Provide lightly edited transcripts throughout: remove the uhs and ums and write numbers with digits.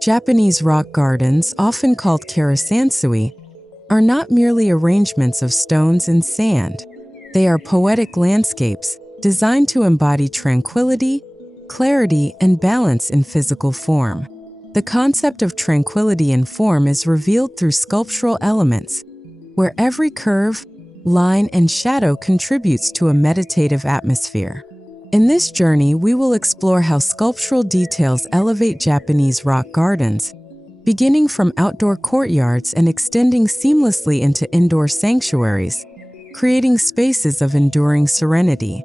Japanese rock gardens, often called karasansui, are not merely arrangements of stones and sand. They are poetic landscapes designed to embody tranquility, clarity, and balance in physical form. The concept of tranquility in form is revealed through sculptural elements, where every curve, line, and shadow contributes to a meditative atmosphere. In this journey, we will explore how sculptural details elevate Japanese rock gardens, beginning from outdoor courtyards and extending seamlessly into indoor sanctuaries, creating spaces of enduring serenity.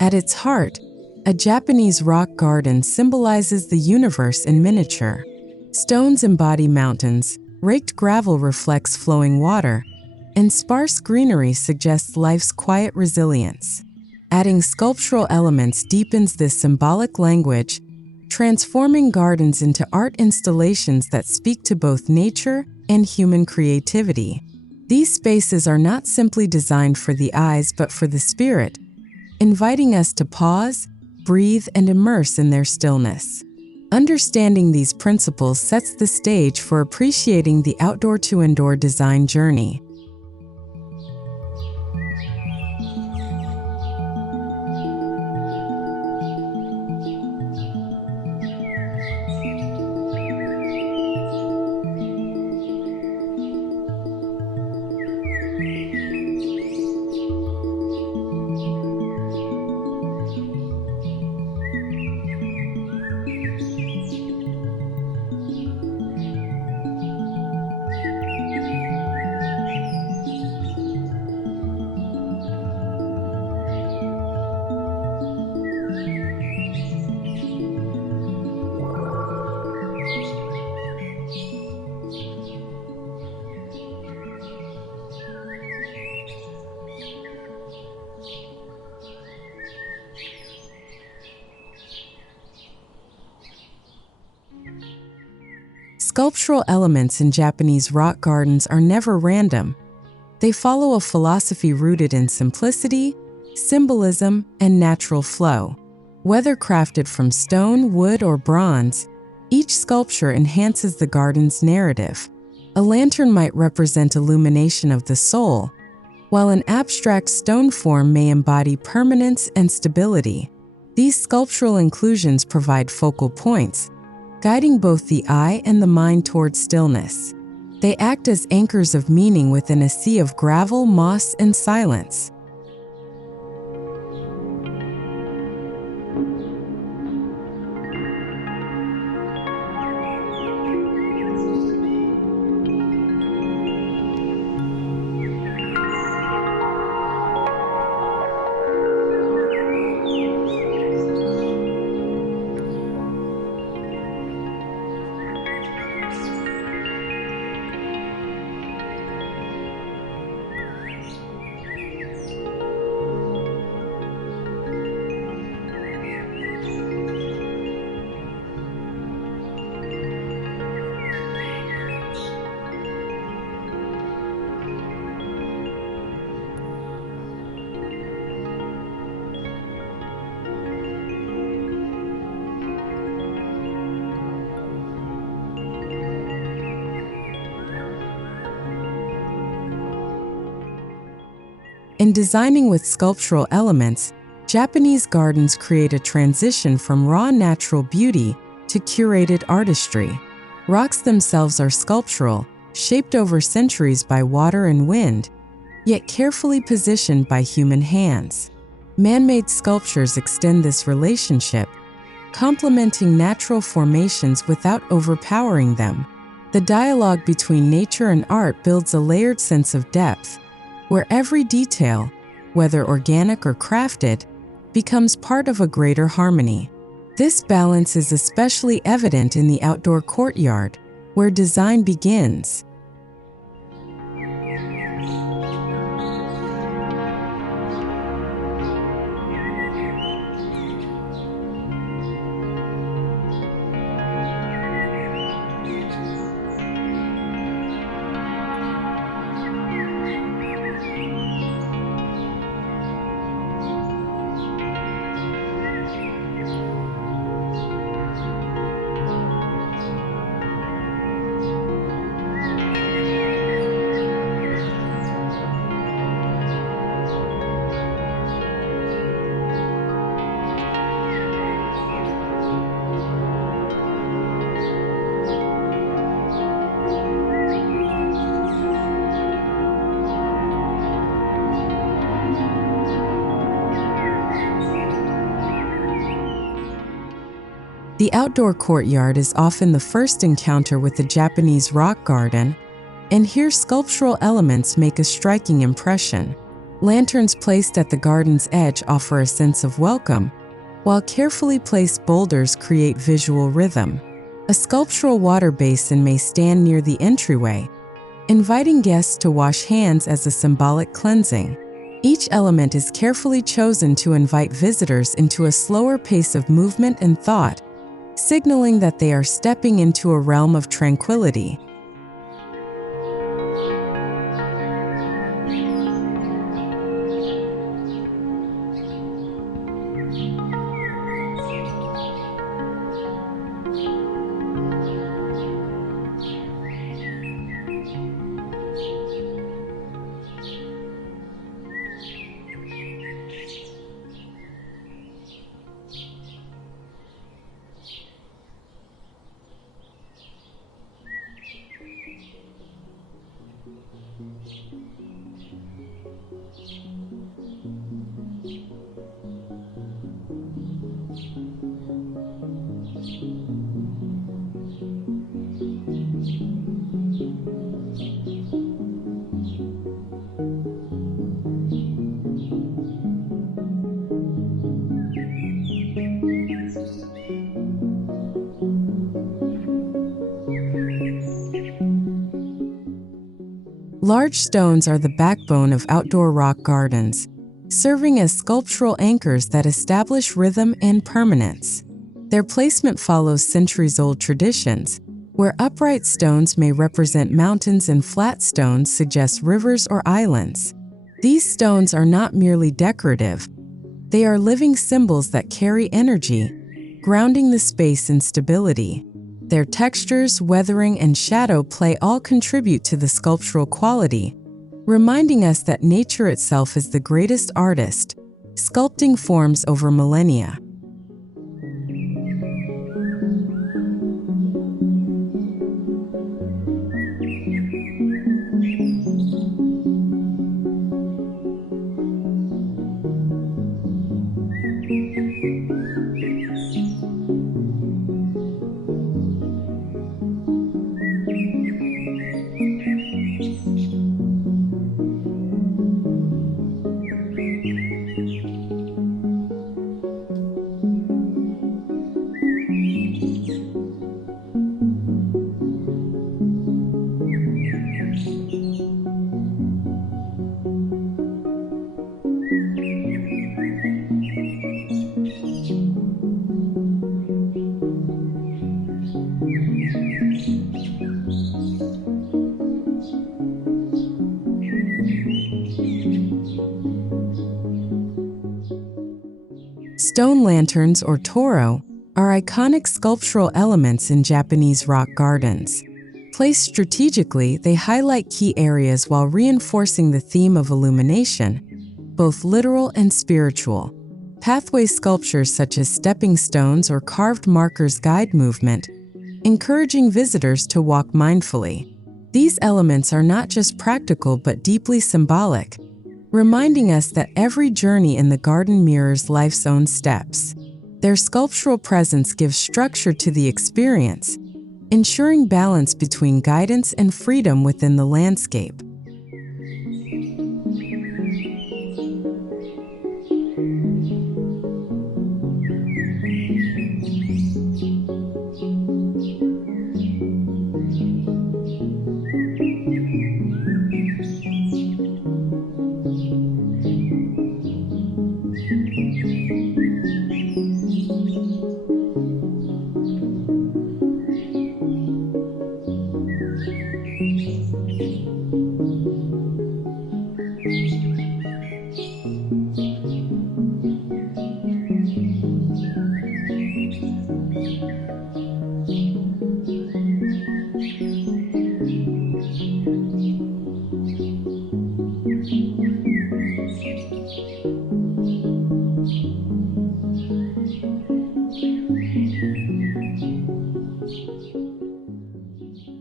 At its heart, a Japanese rock garden symbolizes the universe in miniature. Stones embody mountains, raked gravel reflects flowing water, and sparse greenery suggests life's quiet resilience. Adding sculptural elements deepens this symbolic language, transforming gardens into art installations that speak to both nature and human creativity. These spaces are not simply designed for the eyes but for the spirit, inviting us to pause, breathe, and immerse in their stillness. Understanding these principles sets the stage for appreciating the outdoor-to-indoor design journey. Sculptural elements in Japanese rock gardens are never random. They follow a philosophy rooted in simplicity, symbolism, and natural flow. Whether crafted from stone, wood, or bronze, each sculpture enhances the garden's narrative. A lantern might represent illumination of the soul, while an abstract stone form may embody permanence and stability. These sculptural inclusions provide focal points, guiding both the eye and the mind toward stillness. They act as anchors of meaning within a sea of gravel, moss, and silence. In designing with sculptural elements, Japanese gardens create a transition from raw natural beauty to curated artistry. Rocks themselves are sculptural, shaped over centuries by water and wind, yet carefully positioned by human hands. Man-made sculptures extend this relationship, complementing natural formations without overpowering them. The dialogue between nature and art builds a layered sense of depth, where every detail, whether organic or crafted, becomes part of a greater harmony. This balance is especially evident in the outdoor courtyard, where design begins. The outdoor courtyard is often the first encounter with the Japanese rock garden, and here sculptural elements make a striking impression. Lanterns placed at the garden's edge offer a sense of welcome, while carefully placed boulders create visual rhythm. A sculptural water basin may stand near the entryway, inviting guests to wash hands as a symbolic cleansing. Each element is carefully chosen to invite visitors into a slower pace of movement and thought, signaling that they are stepping into a realm of tranquility. Large stones are the backbone of outdoor rock gardens, serving as sculptural anchors that establish rhythm and permanence. Their placement follows centuries-old traditions, where upright stones may represent mountains and flat stones suggest rivers or islands. These stones are not merely decorative. They are living symbols that carry energy, grounding the space in stability. Their textures, weathering, and shadow play all contribute to the sculptural quality, reminding us that nature itself is the greatest artist, sculpting forms over millennia. Stone lanterns, or toro, are iconic sculptural elements in Japanese rock gardens. Placed strategically, they highlight key areas while reinforcing the theme of illumination, both literal and spiritual. Pathway sculptures such as stepping stones or carved markers guide movement, encouraging visitors to walk mindfully. These elements are not just practical but deeply symbolic, reminding us that every journey in the garden mirrors life's own steps. Their sculptural presence gives structure to the experience, ensuring balance between guidance and freedom within the landscape.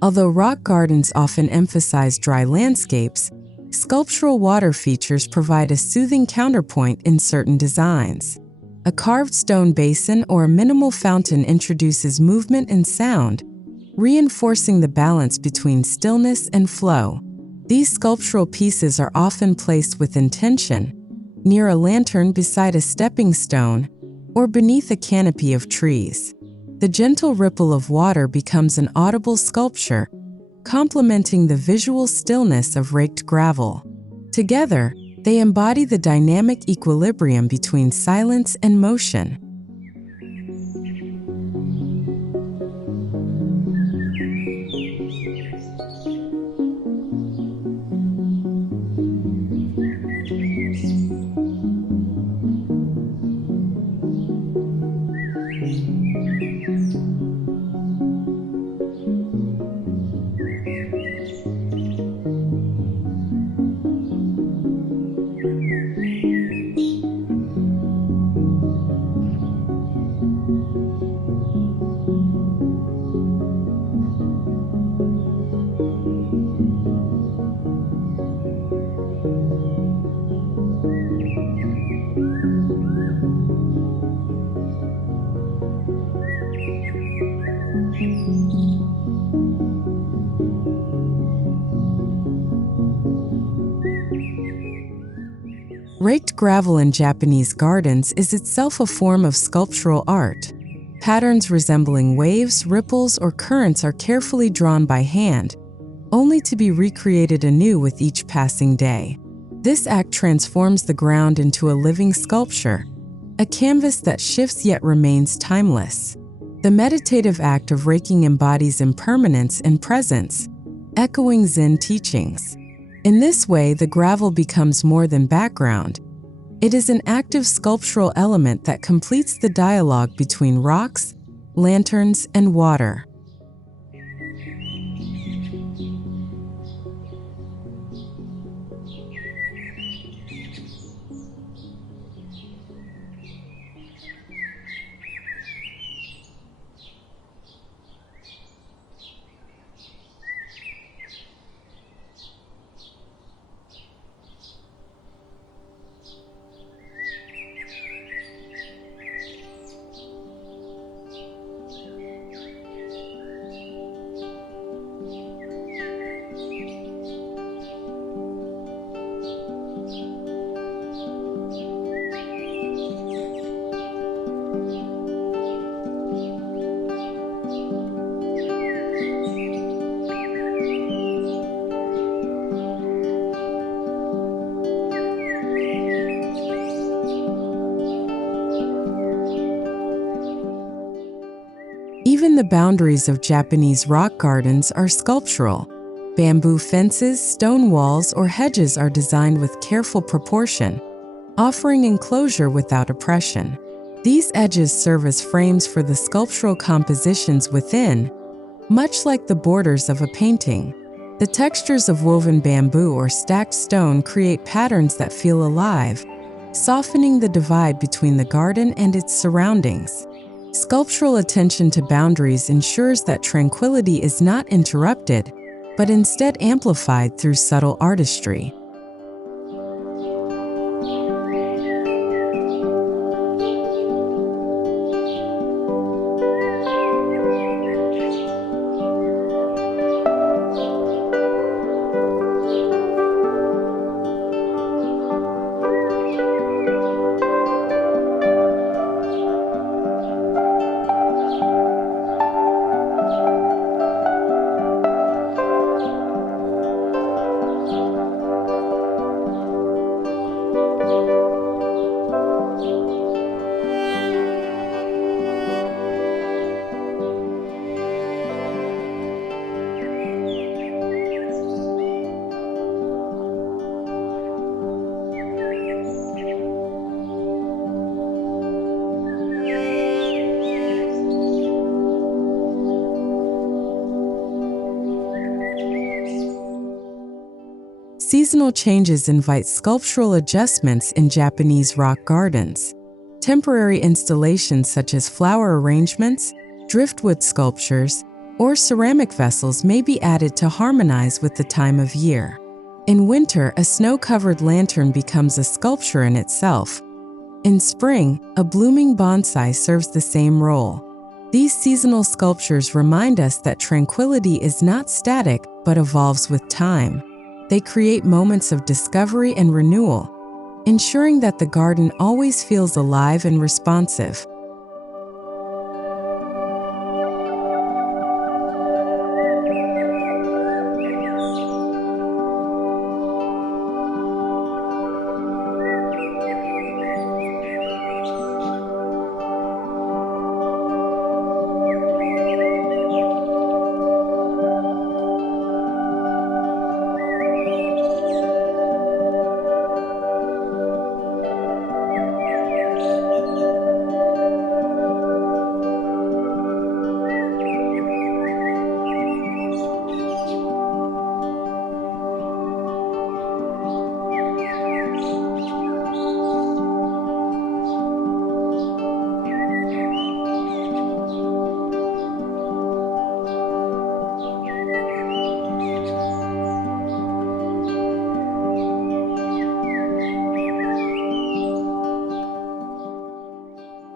Although rock gardens often emphasize dry landscapes, sculptural water features provide a soothing counterpoint in certain designs. A carved stone basin or a minimal fountain introduces movement and sound, reinforcing the balance between stillness and flow. These sculptural pieces are often placed with intention, near a lantern beside a stepping stone, or beneath a canopy of trees. The gentle ripple of water becomes an audible sculpture, complementing the visual stillness of raked gravel. Together, they embody the dynamic equilibrium between silence and motion. Raked gravel in Japanese gardens is itself a form of sculptural art. Patterns resembling waves, ripples, or currents are carefully drawn by hand, only to be recreated anew with each passing day. This act transforms the ground into a living sculpture, a canvas that shifts yet remains timeless. The meditative act of raking embodies impermanence and presence, echoing Zen teachings. In this way, the gravel becomes more than background. It is an active sculptural element that completes the dialogue between rocks, lanterns, and water. Even the boundaries of Japanese rock gardens are sculptural. Bamboo fences, stone walls, or hedges are designed with careful proportion, offering enclosure without oppression. These edges serve as frames for the sculptural compositions within, much like the borders of a painting. The textures of woven bamboo or stacked stone create patterns that feel alive, softening the divide between the garden and its surroundings. Sculptural attention to boundaries ensures that tranquility is not interrupted, but instead amplified through subtle artistry. Seasonal changes invite sculptural adjustments in Japanese rock gardens. Temporary installations such as flower arrangements, driftwood sculptures, or ceramic vessels may be added to harmonize with the time of year. In winter, a snow-covered lantern becomes a sculpture in itself. In spring, a blooming bonsai serves the same role. These seasonal sculptures remind us that tranquility is not static but evolves with time. They create moments of discovery and renewal, ensuring that the garden always feels alive and responsive.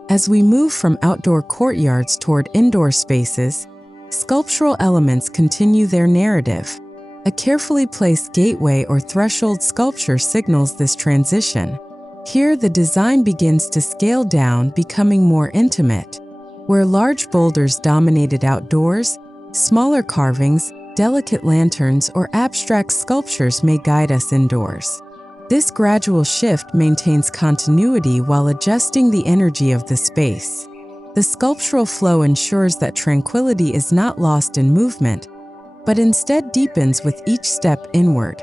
As we move from outdoor courtyards toward indoor spaces, sculptural elements continue their narrative. A carefully placed gateway or threshold sculpture signals this transition. Here, the design begins to scale down, becoming more intimate. Where large boulders dominated outdoors, smaller carvings, delicate lanterns, or abstract sculptures may guide us indoors. This gradual shift maintains continuity while adjusting the energy of the space. The sculptural flow ensures that tranquility is not lost in movement, but instead deepens with each step inward.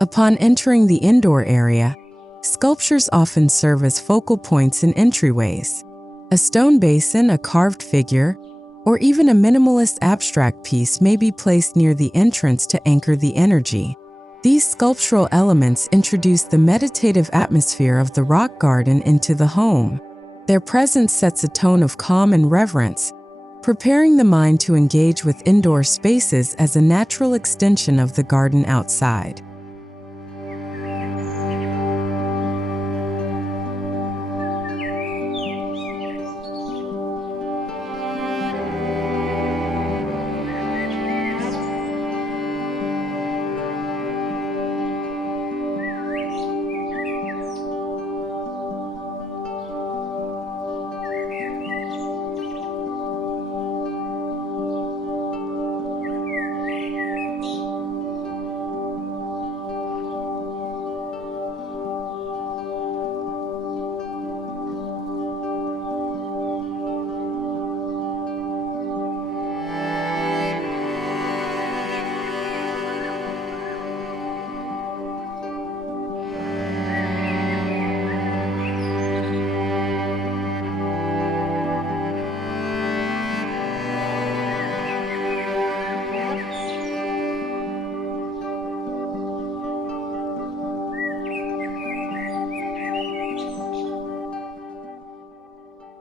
Upon entering the indoor area, sculptures often serve as focal points in entryways. A stone basin, a carved figure, or even a minimalist abstract piece may be placed near the entrance to anchor the energy. These sculptural elements introduce the meditative atmosphere of the rock garden into the home. Their presence sets a tone of calm and reverence, preparing the mind to engage with indoor spaces as a natural extension of the garden outside.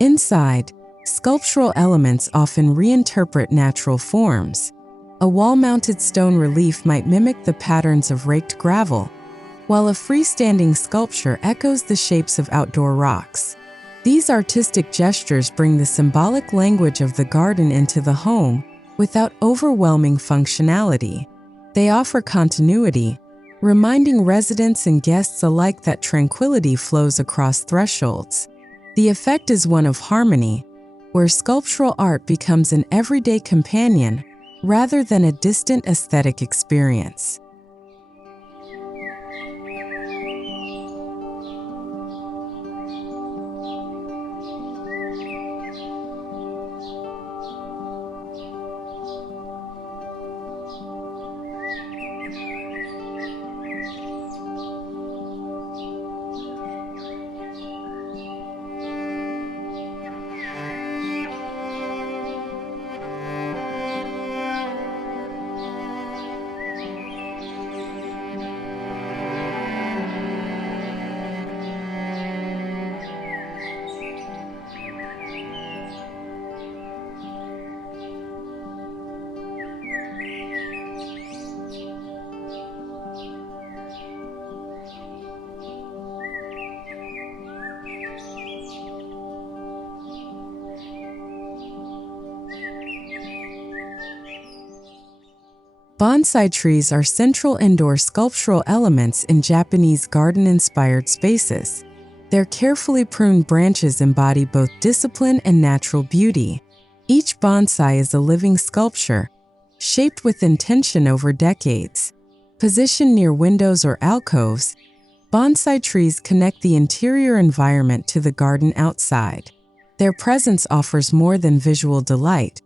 Inside, sculptural elements often reinterpret natural forms. A wall-mounted stone relief might mimic the patterns of raked gravel, while a freestanding sculpture echoes the shapes of outdoor rocks. These artistic gestures bring the symbolic language of the garden into the home without overwhelming functionality. They offer continuity, reminding residents and guests alike that tranquility flows across thresholds. The effect is one of harmony, where sculptural art becomes an everyday companion rather than a distant aesthetic experience. Bonsai trees are central indoor sculptural elements in Japanese garden-inspired spaces. Their carefully pruned branches embody both discipline and natural beauty. Each bonsai is a living sculpture, shaped with intention over decades. Positioned near windows or alcoves, bonsai trees connect the interior environment to the garden outside. Their presence offers more than visual delight.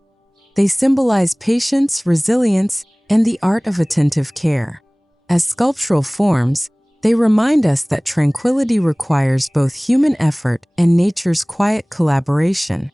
They symbolize patience, resilience, and the art of attentive care. As sculptural forms, they remind us that tranquility requires both human effort and nature's quiet collaboration.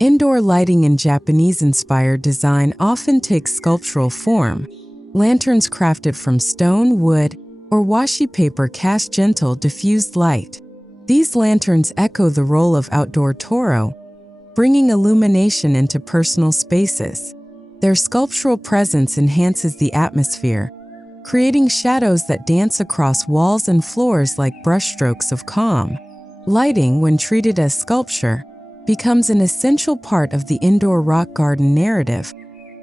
Indoor lighting in Japanese-inspired design often takes sculptural form. Lanterns crafted from stone, wood, or washi paper cast gentle, diffused light. These lanterns echo the role of outdoor toro, bringing illumination into personal spaces. Their sculptural presence enhances the atmosphere, creating shadows that dance across walls and floors like brushstrokes of calm. Lighting, when treated as sculpture, becomes an essential part of the indoor rock garden narrative,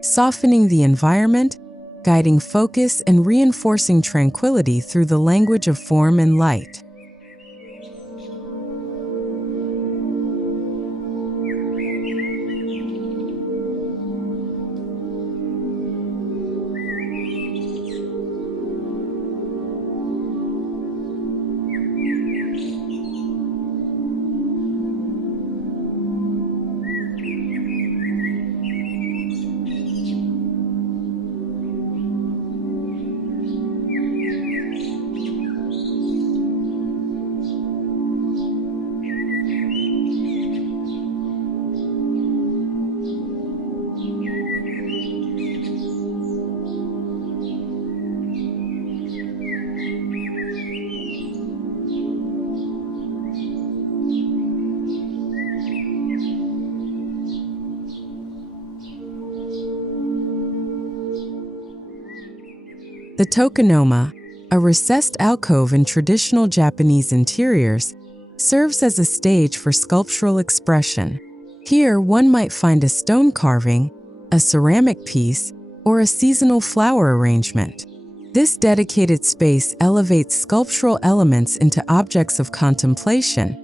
softening the environment, guiding focus, and reinforcing tranquility through the language of form and light. The Tokonoma, a recessed alcove in traditional Japanese interiors, serves as a stage for sculptural expression. Here, one might find a stone carving, a ceramic piece, or a seasonal flower arrangement. This dedicated space elevates sculptural elements into objects of contemplation,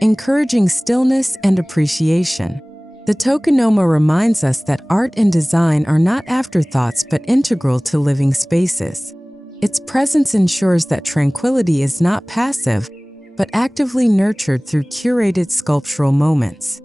encouraging stillness and appreciation. The Tokonoma reminds us that art and design are not afterthoughts but integral to living spaces. Its presence ensures that tranquility is not passive, but actively nurtured through curated sculptural moments.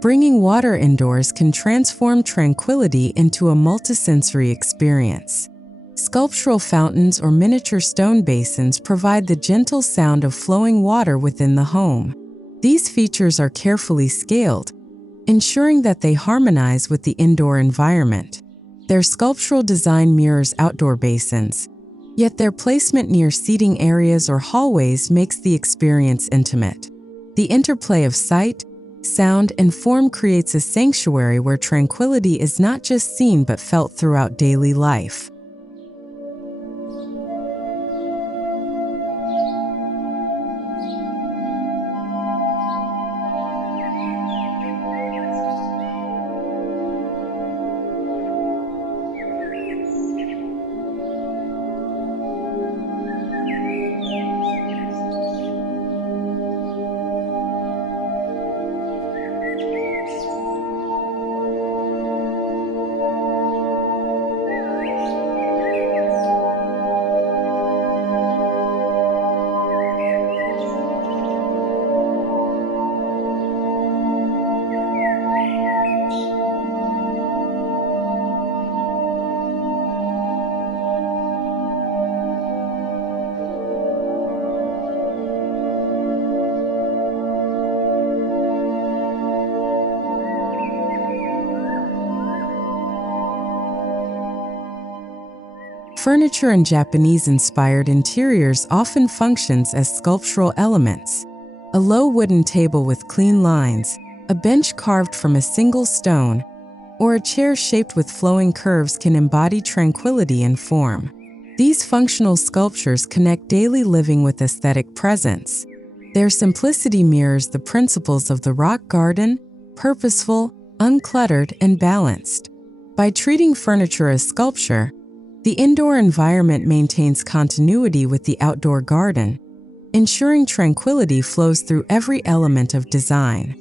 Bringing water indoors can transform tranquility into a multisensory experience. Sculptural fountains or miniature stone basins provide the gentle sound of flowing water within the home. These features are carefully scaled, ensuring that they harmonize with the indoor environment. Their sculptural design mirrors outdoor basins, yet their placement near seating areas or hallways makes the experience intimate. The interplay of sight, sound, and form creates a sanctuary where tranquility is not just seen but felt throughout daily life. Furniture in Japanese-inspired interiors often functions as sculptural elements. A low wooden table with clean lines, a bench carved from a single stone, or a chair shaped with flowing curves can embody tranquility and form. These functional sculptures connect daily living with aesthetic presence. Their simplicity mirrors the principles of the rock garden: purposeful, uncluttered, and balanced. By treating furniture as sculpture, the indoor environment maintains continuity with the outdoor garden, ensuring tranquility flows through every element of design.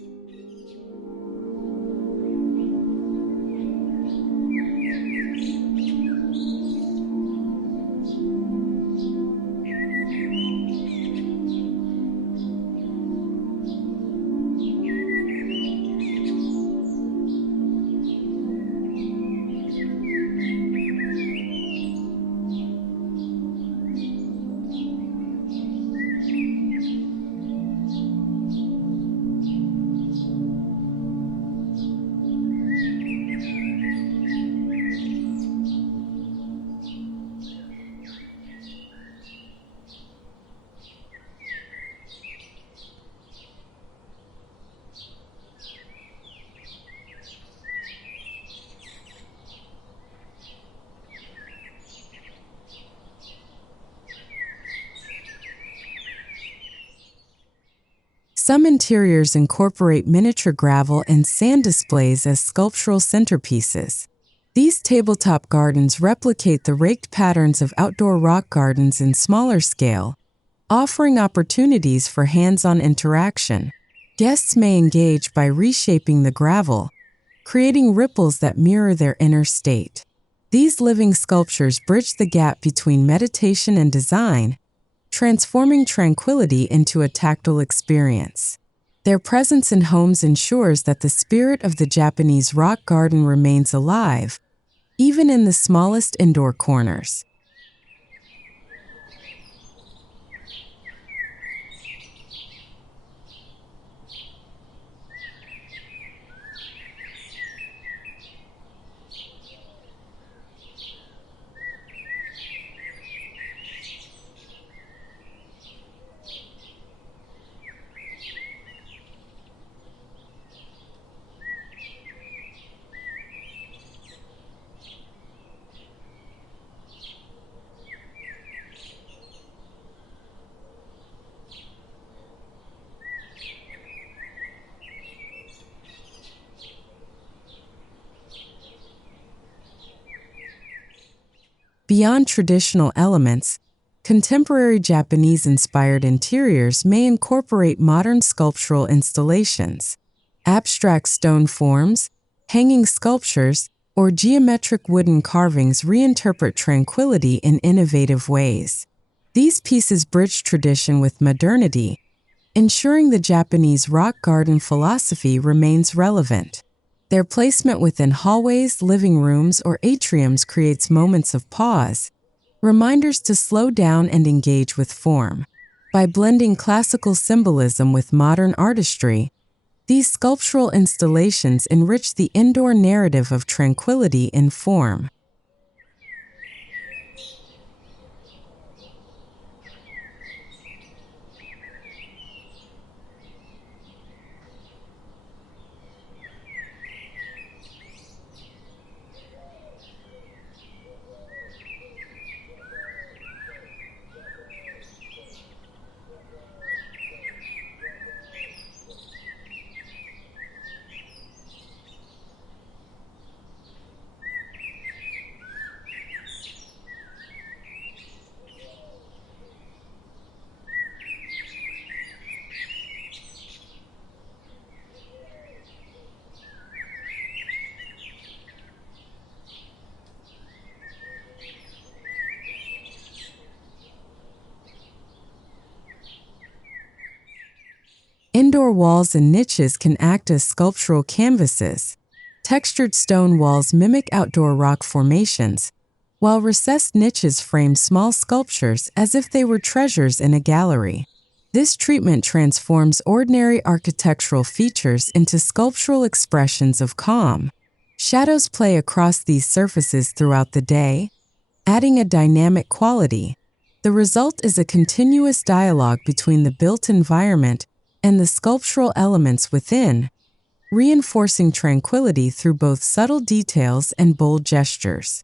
Some interiors incorporate miniature gravel and sand displays as sculptural centerpieces. These tabletop gardens replicate the raked patterns of outdoor rock gardens in smaller scale, offering opportunities for hands-on interaction. Guests may engage by reshaping the gravel, creating ripples that mirror their inner state. These living sculptures bridge the gap between meditation and design, transforming tranquility into a tactile experience. Their presence in homes ensures that the spirit of the Japanese rock garden remains alive, even in the smallest indoor corners. Beyond traditional elements, contemporary Japanese-inspired interiors may incorporate modern sculptural installations. Abstract stone forms, hanging sculptures, or geometric wooden carvings reinterpret tranquility in innovative ways. These pieces bridge tradition with modernity, ensuring the Japanese rock garden philosophy remains relevant. Their placement within hallways, living rooms, or atriums creates moments of pause, reminders to slow down and engage with form. By blending classical symbolism with modern artistry, these sculptural installations enrich the indoor narrative of tranquility in form. Indoor walls and niches can act as sculptural canvases. Textured stone walls mimic outdoor rock formations, while recessed niches frame small sculptures as if they were treasures in a gallery. This treatment transforms ordinary architectural features into sculptural expressions of calm. Shadows play across these surfaces throughout the day, adding a dynamic quality. The result is a continuous dialogue between the built environment and the sculptural elements within, reinforcing tranquility through both subtle details and bold gestures.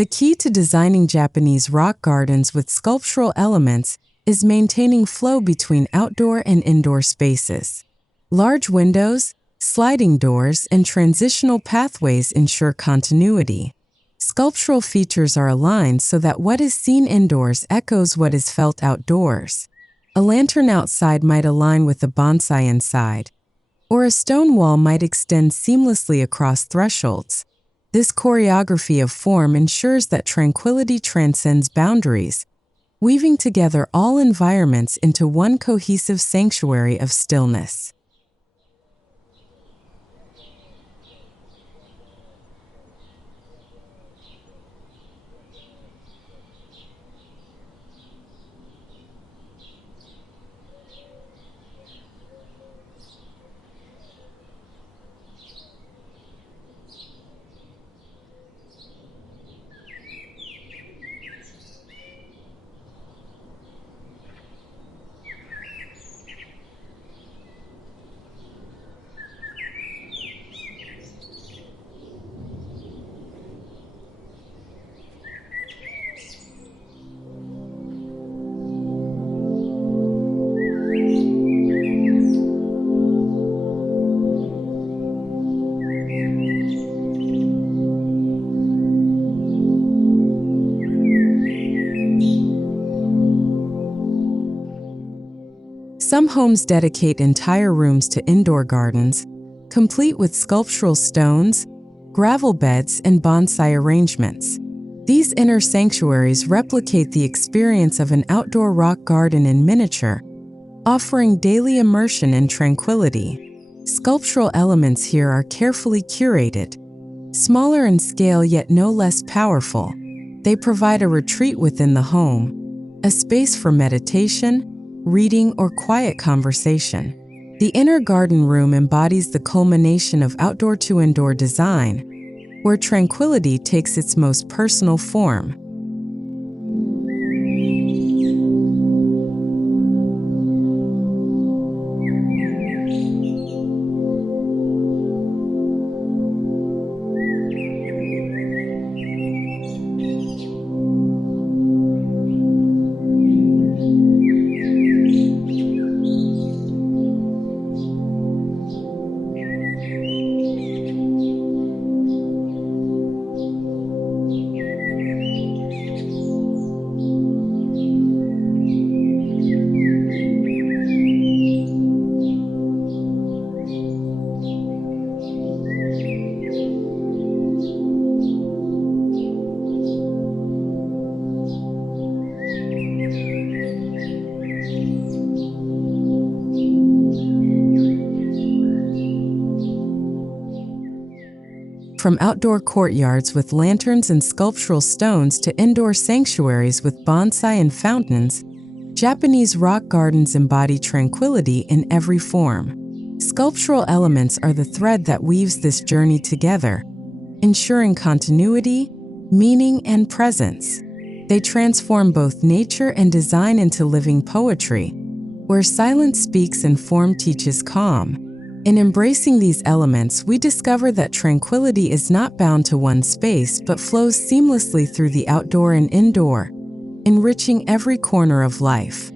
The key to designing Japanese rock gardens with sculptural elements is maintaining flow between outdoor and indoor spaces. Large windows, sliding doors, and transitional pathways ensure continuity. Sculptural features are aligned so that what is seen indoors echoes what is felt outdoors. A lantern outside might align with a bonsai inside, or a stone wall might extend seamlessly across thresholds. This choreography of form ensures that tranquility transcends boundaries, weaving together all environments into one cohesive sanctuary of stillness. Some homes dedicate entire rooms to indoor gardens, complete with sculptural stones, gravel beds, and bonsai arrangements. These inner sanctuaries replicate the experience of an outdoor rock garden in miniature, offering daily immersion and tranquility. Sculptural elements here are carefully curated, smaller in scale yet no less powerful. They provide a retreat within the home, a space for meditation, reading, or quiet conversation. The inner garden room embodies the culmination of outdoor to indoor design, where tranquility takes its most personal form. From outdoor courtyards with lanterns and sculptural stones to indoor sanctuaries with bonsai and fountains, Japanese rock gardens embody tranquility in every form. Sculptural elements are the thread that weaves this journey together, ensuring continuity, meaning, and presence. They transform both nature and design into living poetry, where silence speaks and form teaches calm. In embracing these elements, we discover that tranquility is not bound to one space but flows seamlessly through the outdoor and indoor, enriching every corner of life.